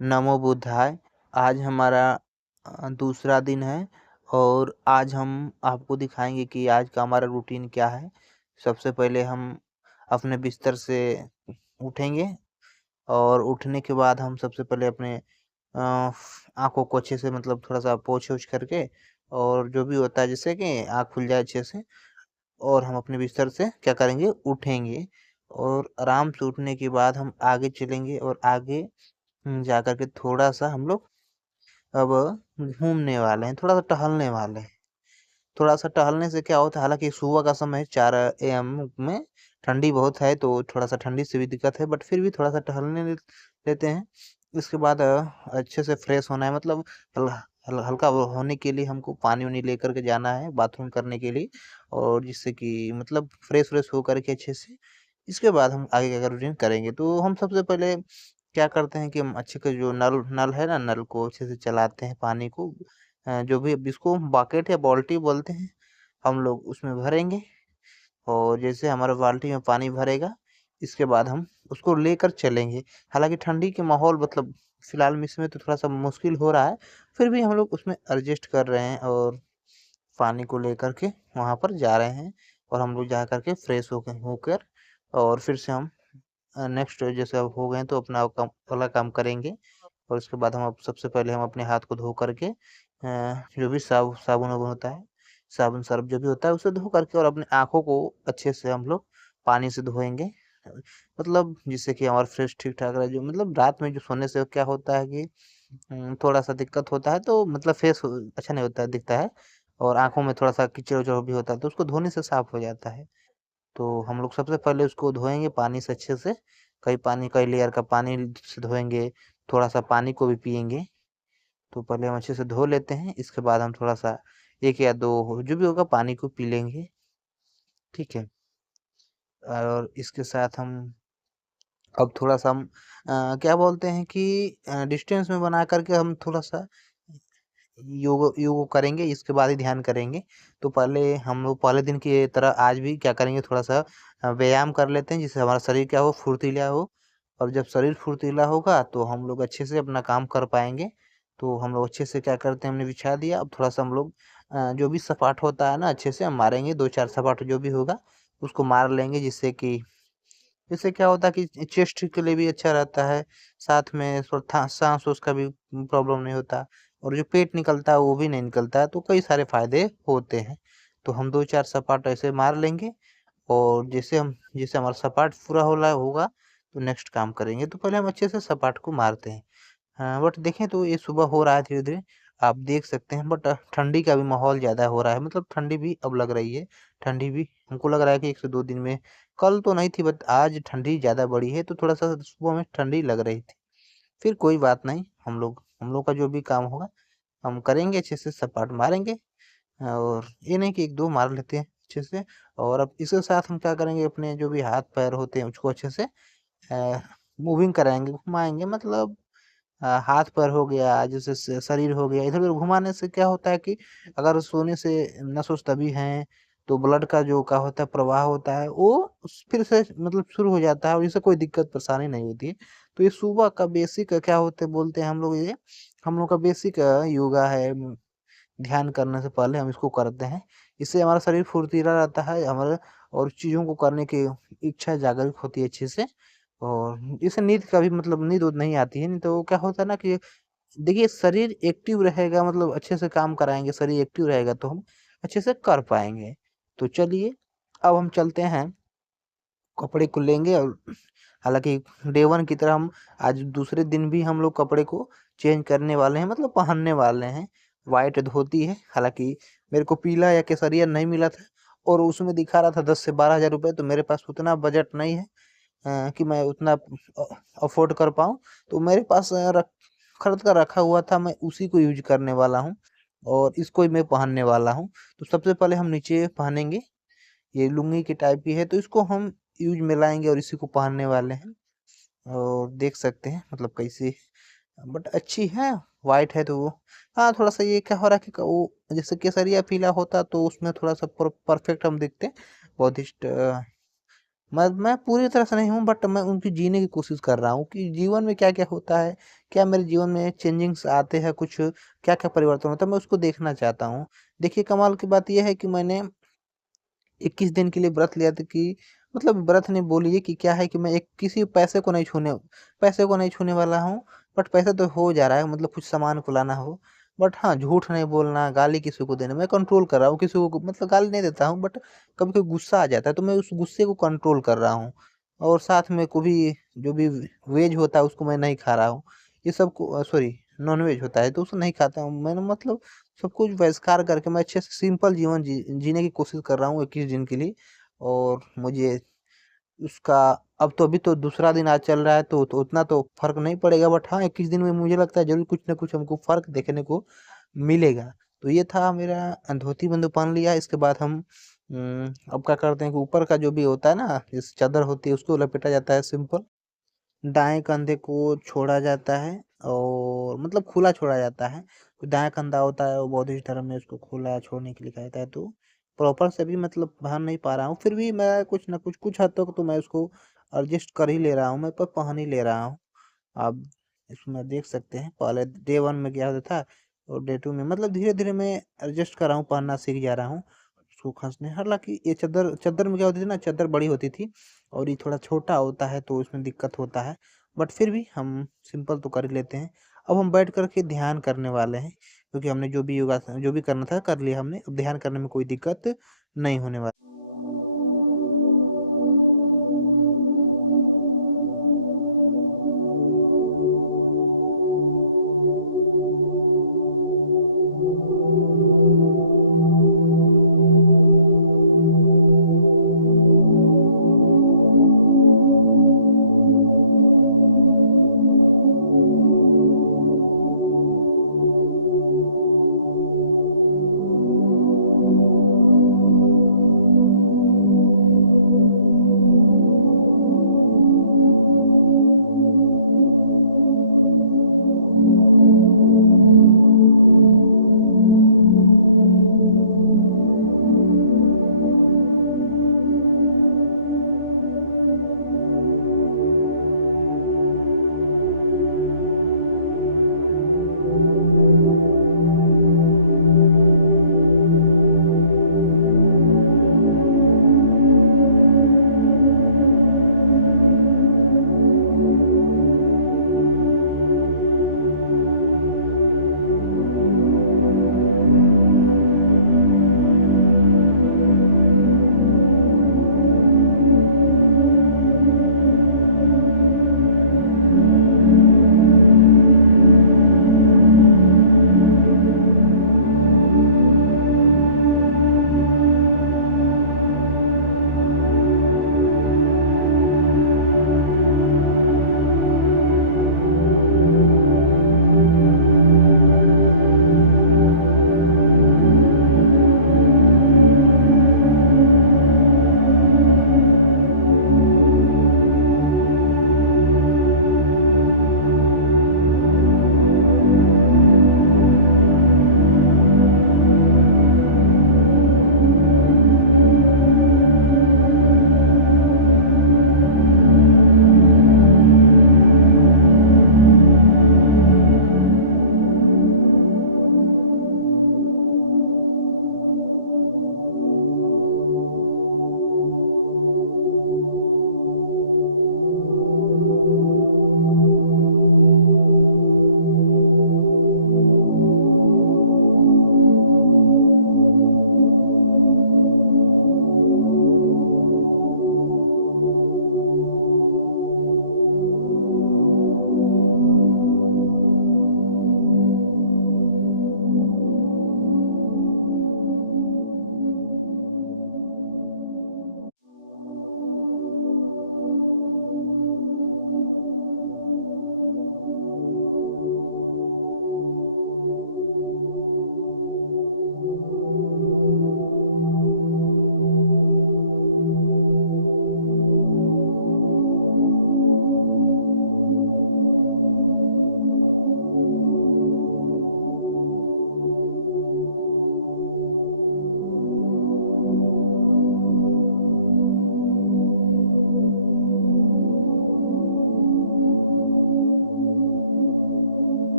नमो बुद्धाय। आज हमारा दूसरा दिन है और आज हम आपको दिखाएंगे कि आज का हमारा रूटीन क्या है। सबसे पहले हम अपने बिस्तर से उठेंगे और उठने के बाद हम सबसे पहले अपने आँखों को अच्छे से मतलब थोड़ा-सा पोंछ-ओछ करके और जो भी होता है जिससे कि आँख खुल जाए अच्छे से और हम अपने बिस्तर से क्या करेंगे उठेंगे और आराम से उठने के बाद हम आगे चलेंगे और आगे जाकर के थोड़ा-सा हम लोग अब घूमने वाले हैं, थोड़ा-सा टहलने वाले हैं। थोड़ा-सा टहलने से क्या होता है, हालाँकि सुबह का समय 4 एएम में ठंडी बहुत है, तो थोड़ा-सा ठंडी से भी दिक्कत है, बट फिर भी थोड़ा-सा टहलने लेते हैं। इसके बाद अच्छे से फ्रेश होना है, मतलब हल हल्का वो होने के लिए हमको पानी-वानी लेकर के जाना है बाथरूम करने के लिए और जिससे कि मतलब फ्रेश-व्रेश होकर के अच्छे से इसके बाद हम आगे का रूटीन करेंगे। तो हम सबसे पहले क्या करते हैं कि हम अच्छे के जो नल नल है ना, नल को अच्छे से चलाते हैं, पानी को जो भी जिसको बकेट या बाल्टी बोलते हैं, हम लोग उसमें भरेंगे और जैसे हमारा बाल्टी में पानी भरेगा, इसके बाद हम उसको लेकर चलेंगे। हालाँकि ठंडी के माहौल मतलब फिलहाल में इसमें तो थोड़ा-सा मुश्किल हो रहा है, फिर भी हम लोग उसमें एडजस्ट कर रहे हैं और पानी को लेकर के वहाँ पर जा रहे हैं और हम लोग जा कर के फ्रेश होकर और फिर से हम नेक्स्ट जैसे अब हो गए तो अपना काम वाला काम करेंगे और उसके बाद हम अब सबसे पहले हम अपने हाथ को धो करके जो भी साबुन-वाबुन होता है, साबुन सर्फ जो भी होता है उसे धो करके और अपनी आँखों को अच्छे से हम लोग पानी से धोएँगे। मतलब जिससे कि हमारा फ्रेश ठीक-ठाक रहे जो मतलब रात में जो सोने से क्या होता है कि थोड़ा-सा दिक्कत होता है तो मतलब फेस अच्छा नहीं होता है दिखता है और आँखों में थोड़ा-सा कीचड़-उचड़ भी होता है तो उसको धोने से साफ हो जाता है। तो हम लोग सबसे पहले उसको धोएँगे पानी से अच्छे से, कई लेयर का पानी से धोएँगे, थोड़ा-सा पानी को भी पिएँगे। तो पहले हम अच्छे से धो लेते हैं, इसके बाद हम थोड़ा-सा 1 या 2 जो भी होगा पानी को पी लेंगे, ठीक है? और इसके साथ हम अब थोड़ा-सा हम क्या बोलते हैं कि डिस्टेंस में बना कर के हम थोड़ा-सा योग योग करेंगे, इसके बाद ही ध्यान करेंगे। तो पहले हम लोग पहले दिन की तरह आज भी क्या करेंगे थोड़ा-सा व्यायाम कर लेते हैं, जिससे हमारा शरीर क्या हो फुर्तीला हो और जब शरीर फुर्तीला होगा, तो हम लोग अच्छे से अपना काम कर पाएँगे। तो हम लोग अच्छे से क्या करते हैं, हमने बिछा दिया, अब थोड़ा-सा हम लोग जो भी सपाट होता है ना, अच्छे से हम मारेंगे, 2-4 सपाट जो भी होगा, उसको मार लेंगे, जिससे कि इससे क्या होता है कि चेस्ट के लिए भी अच्छा रहता है, साथ में थोड़ा साँस-वाँस का भी प्रॉब्लम नहीं होता और जो पेट निकलता है वो भी नहीं निकलता है, तो कई सारे फ़ायदे होते हैं। तो हम 2-4 सपाट ऐसे मार लेंगे और जैसे हमारा सपाट पूरा होला होगा, तो नेक्स्ट काम करेंगे। तो पहले हम अच्छे से सपाट को मारते हैं। हाँ, बट देखें तो ये सुबह हो रहा है धीरे-धीरे, आप देख सकते हैं बट ठंडी का भी माहौल ज़्यादा हो रहा है, मतलब ठंडी भी अब लग रही है। ठंडी भी हमको लग रहा है कि 1 से 2 दिन में कल तो नहीं थी बट आज ठंडी ज़्यादा बढ़ी है, तो थोड़ा-सा सुबह में ठंडी लग रही थी। फिर कोई बात नहीं, हम लोग का जो भी काम होगा, हम करेंगे अच्छे से सपाट मारेंगे और ये नहीं कि 1-2 मार लेते हैं अच्छे से और अब इसके साथ हम क्या करेंगे अपने जो भी हाथ-पैर होते हैं उसको अच्छे से मूविंग कराएँगे, घुमाएँगे मतलब हाथ-पैर हो गया, जैसे शरीर हो गया, इधर-उधर घुमाने से क्या होता है कि अगर सोने से नस-वस दबी हैं, तो ब्लड का जो क्या होता है प्रवाह होता है, वो फिर से मतलब शुरू हो जाता है और इससे कोई दिक्कत परेशानी नहीं होती है। तो ये सुबह का बेसिक क्या होते बोलते हैं हम लोग ये, हम लोग का बेसिक योगा है। ध्यान करने से पहले हम इसको करते हैं। इससे हमारा शरीर फुर्तीला रहता है, हमारा और चीज़ों को करने की इच्छा जागरूक होती है अच्छे से और इससे नींद का भी मतलब नींद-वूद नहीं आती है, नहीं तो क्या होता है ना कि देखिए शरीर एक्टिव रहेगा मतलब अच्छे से काम कराएँगे, शरीर एक्टिव रहेगा तो हम अच्छे से कर पाएँगे। तो चलिए, अब हम चलते हैं, कपड़े को लेंगे और हालाँकि डे 1 की तरह हम आज दूसरे दिन भी हम लोग कपड़े को चेंज करने वाले हैं मतलब पहनने वाले हैं। व्हाइट धोती है, हालाँकि मेरे को पीला या केसरिया नहीं मिला था और उसमें दिखा रहा था 10 से 12 हज़ार रुपए, तो मेरे पास उतना बजट नहीं है कि मैं उतना अफ़ोर्ड कर पाऊँ। तो मेरे पास खरीद कर रखा हुआ था, मैं उसी को यूज़ करने वाला हूँ और इसको ही मैं पहनने वाला हूँ। तो सबसे पहले हम नीचे पहनेंगे, ये लुंगी के टाइप की है, तो इसको हम यूज़ में लाएँगे और इसी को पहनने वाले हैं और देख सकते हैं मतलब कैसी बट अच्छी है, व्हाइट है तो वो हाँ, थोड़ा-सा ये क्या हो रहा है कि वो जैसे केसरिया पीला होता तो उसमें थोड़ा-सा परफेक्ट हम दिखते, बहुत ही मैं पूरी तरह से नहीं हूँ, बट मैं उनकी जीने की कोशिश कर रहा हूँ कि जीवन में क्या-क्या होता है, क्या मेरे जीवन में चेंजिंग्स आते हैं, कुछ क्या-क्या परिवर्तन होता है, मैं उसको देखना चाहता हूँ। देखिए, कमाल की बात ये है कि मैंने 21 दिन के लिए व्रत लिया था कि मतलब व्रत नहीं बोलिए कि क्या है कि मैं एक किसी पैसे को नहीं छूने वाला हूँ, बट पैसा तो हो जा रहा है, मतलब कुछ सामान को लाना हो। बट हाँ, झूठ नहीं बोलना, गाली किसी को देना, मैं कंट्रोल कर रहा हूँ, किसी को मतलब गाली नहीं देता हूँ, बट कभी-कभी गुस्सा आ जाता है, तो मैं उस गुस्से को कंट्रोल कर रहा हूँ। और साथ में कभी जो भी वेज होता है उसको मैं नहीं खा रहा हूँ। ये सब को सॉरी, नॉन-वेज होता है तो उसको नहीं खाता हूँ। मैंने मतलब सब कुछ बहिष्कार करके मैं अच्छे से सिंपल जीवन जीने की कोशिश कर रहा हूँ 21 दिन के लिए। और मुझे उसका अब तो अभी तो दूसरा दिन आज चल रहा है, तो उतना तो फर्क नहीं पड़ेगा, बट हाँ 21 दिन में मुझे लगता है जरूर कुछ ना कुछ हमको फर्क देखने को मिलेगा। तो ये था मेरा धोती बंधु पहन लिया, इसके बाद हम अब क्या करते हैं कि ऊपर का जो भी होता है ना, जैसे चादर होती है उसको लपेटा जाता है सिंपल, दाएँ कंधे को छोड़ा जाता है और मतलब खुला छोड़ा जाता है। तो दायाँ कंधा होता है वो बौद्धिस्ट धर्म में उसको खुला छोड़ने के लिए कहा जाता है। तो प्रॉपर से भी मतलब पहन नहीं पा रहा हूँ, फिर भी मैं कुछ न कुछ कुछ हद तक तो मैं उसको एडजस्ट कर ही ले रहा हूँ, मैं पर पहन ही ले रहा हूँ। आप इसमें देख सकते हैं पहले डे 1 में क्या होता था और डे 2 में मतलब धीरे-धीरे मैं एडजस्ट कर रहा हूँ, पहनना सीख जा रहा हूँ। उसको खींचने हालाँकि ये चद्दर चद्दर में क्या होती थी ना, चद्दर बड़ी होती थी और ये थोड़ा छोटा होता है तो उसमें दिक्कत होता है। बट फिर भी हम सिंपल तो कर ही लेते हैं। अब हम बैठ कर के ध्यान करने वाले हैं, क्योंकि हमने जो भी योगासन जो भी करना था कर लिया हमने। अब ध्यान करने में कोई दिक्कत नहीं होने वाली।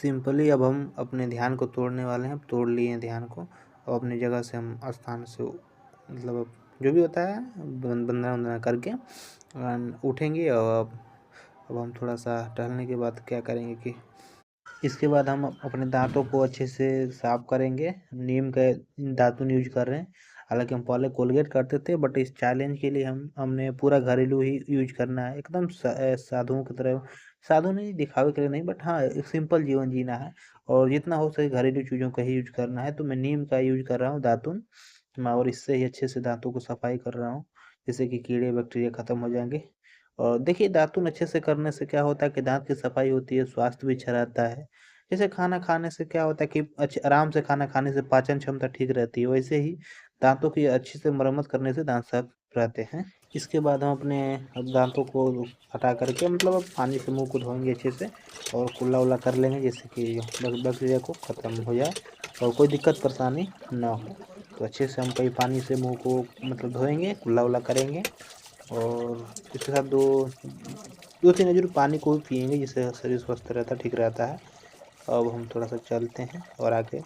सिंपली अब हम अपने ध्यान को तोड़ने वाले हैं। अब तोड़ लिए हैं ध्यान को और अपनी जगह से हम स्थान से मतलब जो भी होता है वंदना वंदना करके उठेंगे। और अब हम थोड़ा सा टहलने के बाद क्या करेंगे कि इसके बाद हम अपने दांतों को अच्छे से साफ करेंगे। नीम का दातुन यूज कर रहे हैं। हालांकि हम पहले कोलगेट करते थे, बट इस चैलेंज के लिए हमने पूरा घरेलू ही यूज करना है। एकदम साधुओं की तरह, साधु नहीं, दिखावे के लिए नहीं, बट हाँ एक सिंपल जीवन जीना है और जितना हो सके घरेलू चीज़ों का ही यूज करना है। तो मैं नीम का यूज कर रहा हूँ दातुन, और इससे ही अच्छे से दांतों को सफाई कर रहा हूँ, जिससे कि कीड़े बैक्टीरिया खत्म हो जाएंगे। और देखिए दातुन अच्छे से करने से क्या होता है कि दांत की सफाई होती है, स्वास्थ्य भी अच्छा रहता है। जैसे खाना खाने से क्या होता है कि अच्छे आराम से खाना खाने से पाचन क्षमता ठीक रहती है, वैसे ही दांतों की अच्छी से मरम्मत करने से दांत साफ रहते हैं। इसके बाद हम अपने अब दांतों को हटा करके मतलब अब पानी से मुंह को धोएंगे अच्छे से और कुल्ला उल्ला कर लेंगे, जिससे कि बैक्टीरिया को ख़त्म हो जाए और कोई दिक्कत परेशानी ना हो। तो अच्छे से हम कई पानी से मुंह को मतलब धोएंगे, कुल्ला उल्ला करेंगे और इसके साथ दो दो तीन लीटर पानी को भी पियेंगे, जिससे शरीर स्वस्थ रहता है, ठीक रहता है। अब हम थोड़ा सा चलते हैं और आगे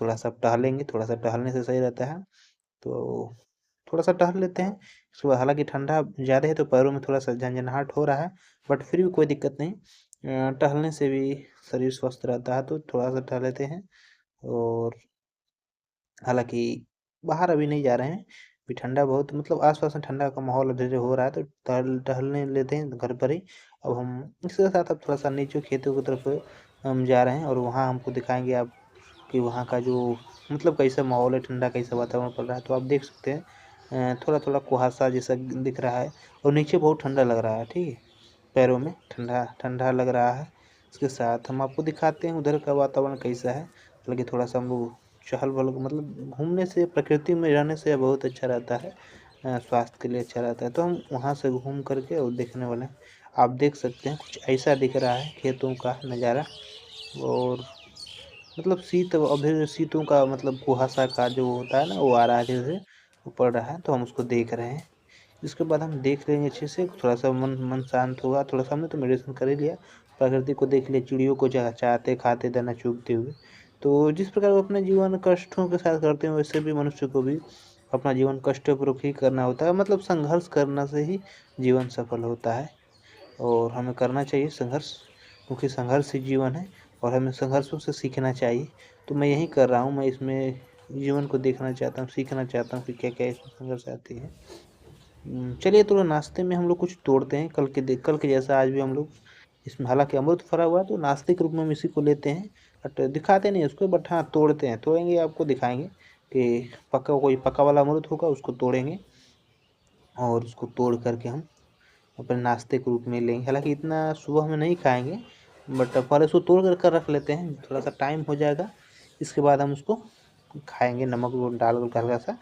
थोड़ा सा टहलेंगे। थोड़ा सा टहलने से सही रहता है, तो थोड़ा सा टहल लेते हैं। सुबह हालांकि ठंडा ज़्यादा है तो पैरों में थोड़ा सा झंझनाहट हो रहा है, बट फिर भी कोई दिक्कत नहीं। टहलने से भी शरीर स्वस्थ रहता है, तो थोड़ा सा टहल लेते हैं। और हालांकि बाहर अभी नहीं जा रहे हैं, अभी ठंडा बहुत मतलब आसपास में ठंडा का माहौल अब धीरे हो रहा है, तो टहलने लेते हैं घर पर ही। अब हम इसके साथ अब थोड़ा सा नीचे खेतों की तरफ हम जा रहे हैं और वहाँ हमको दिखाएंगे आप कि वहाँ का जो मतलब कैसा माहौल है, ठंडा कैसा वातावरण पड़ रहा है। तो आप देख सकते हैं थोड़ा थोड़ा कुहासा जैसा दिख रहा है और नीचे बहुत ठंडा लग रहा है, ठीक है, पैरों में ठंडा ठंडा लग रहा है। इसके साथ हम आपको दिखाते हैं उधर का वातावरण कैसा है। हालांकि थोड़ा सा हम लोग चहल पहल मतलब घूमने से, प्रकृति में रहने से बहुत अच्छा रहता है, स्वास्थ्य के लिए अच्छा रहता है। तो हम वहाँ से घूम करके और देखने वाले हैं। आप देख सकते हैं कुछ ऐसा दिख रहा है खेतों का नज़ारा, और मतलब अभी शीतों का मतलब कुहासा का जो होता है ना, वो आ रहा है जैसे वो पड़ रहा है, तो हम उसको देख रहे हैं। इसके बाद हम देख लेंगे अच्छे से, थोड़ा सा मन मन शांत होगा। थोड़ा सा हमने तो मेडिटेशन कर ही लिया, प्रकृति को देख लिया, चिड़ियों को चहचहाते खाते दाना चुगते हुए। तो जिस प्रकार वो अपने जीवन कष्टों के साथ करते हैं, वैसे भी मनुष्य को भी अपना जीवन कष्टपूर्वक ही करना होता है। मतलब संघर्ष करने से ही जीवन सफल होता है और हमें करना चाहिए संघर्ष, क्योंकि संघर्ष ही जीवन है और हमें संघर्षों से सीखना चाहिए। तो मैं यही कर रहा हूँ, मैं इसमें जीवन को देखना चाहता हूँ, सीखना चाहता हूँ कि क्या क्या इसमें संघर्ष आती है। चलिए थोड़ा नाश्ते में हम लोग कुछ तोड़ते हैं, कल के जैसा आज भी हम लोग इसमें, हालांकि अमरूद फरा हुआ है तो नाश्ते के रूप में हम इसी को लेते हैं, बट दिखाते नहीं उसको, बट हाँ तोड़ते हैं, तोड़ेंगे आपको दिखाएंगे कि पक्का कोई पका वाला अमरूद होगा उसको तोड़ेंगे और उसको तोड़ करके हम अपने नाश्ते के रूप में लेंगे। हालांकि इतना सुबह में नहीं खाएंगे, बट पहले उसको तोड़ कर रख लेते हैं, थोड़ा सा टाइम हो जाएगा। इसके बाद हम उसको खाएंगे, नमक डाल कर हल्का सा,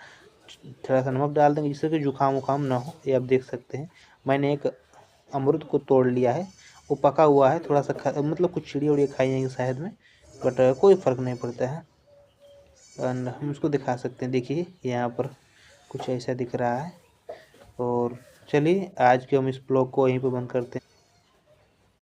थोड़ा सा नमक डाल देंगे जिससे कि जुकाम वुकाम ना हो। ये आप देख सकते हैं मैंने एक अमरूद को तोड़ लिया है, वो पका हुआ है, थोड़ा सा मतलब कुछ चिड़िया उड़िया खाई जाएंगी शायद में, बट कोई फ़र्क नहीं पड़ता है। एंड हम उसको दिखा सकते हैं, देखिए यहाँ पर कुछ ऐसा दिख रहा है। और चलिए आज के हम इस ब्लॉग को यहीं पर बंद करते हैं।